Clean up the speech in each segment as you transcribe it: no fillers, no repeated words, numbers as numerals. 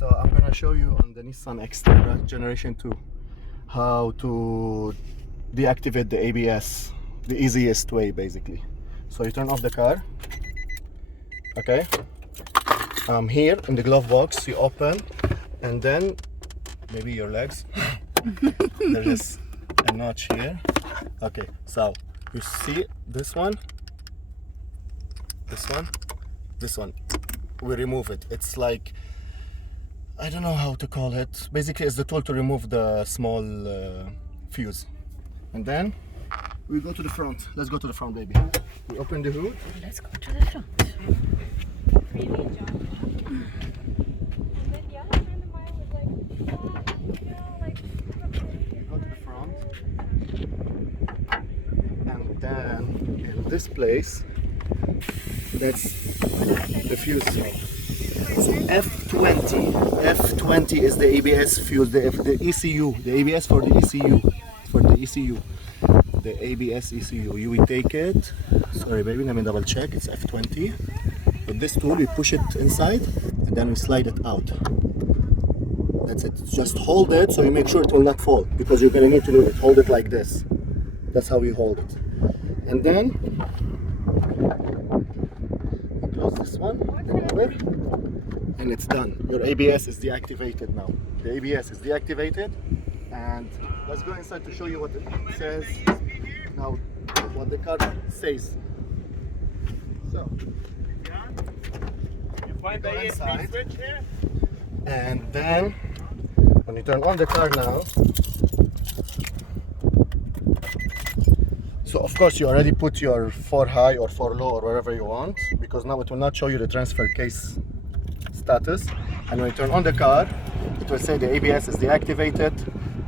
So I'm gonna show you on the Nissan Xterra Generation 2 how to deactivate the ABS, the easiest way basically. So you turn off the car, okay? Here in the glove box you open, and then maybe your legs, there is a notch here. Okay, so you see this one, this one, we remove it. It's like, I don't know how to call it. Basically, it's the tool to remove the small fuse. And then we go to the front. Let's go to the front, baby. We open the hood. Let's go to the front. Really, John. And then the other friend of mine was like, oh, you know, like, We go to the front. And then in this place, that's the fuse cell. So F20. F20 is the ABS fuse, the ECU, the ABS for the ECU, the ABS ECU. You will take it. Sorry, baby, let me double check. It's F20. With this tool, we push it inside and then we slide it out. That's it. Just hold it so you make sure it will not fall, because you're gonna need to do it. Hold it like this. That's how you hold it. And then you close this one, remove it, and it's done. Your ABS is deactivated now. The ABS is deactivated, and let's go inside to show you what it says now, what the car says. So You find the go ESP inside. switch here? And then when you turn on the car now, so of course you already put your 4 high or 4 low or wherever you want, because now it will not show you the transfer case status. And when you turn on the car, it will say the ABS is deactivated,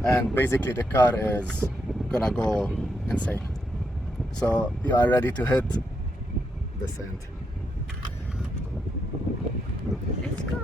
and basically the car is gonna go insane. So you are ready to hit the sand. Let's go.